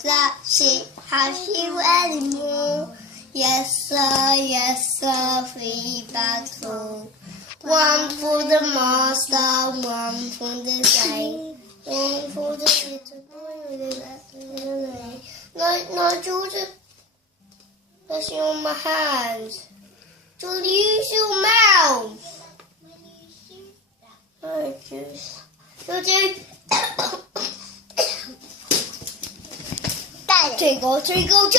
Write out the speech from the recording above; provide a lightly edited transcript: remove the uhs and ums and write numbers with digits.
flashing, how she anymore. Yes sir, 3 bags full. One for the master, one for the day. One for the little boy with the little leg. No, Jordan. That's on my hands. Jordan, use your mouth. Oh, Jordan. Twinkle, twinkle,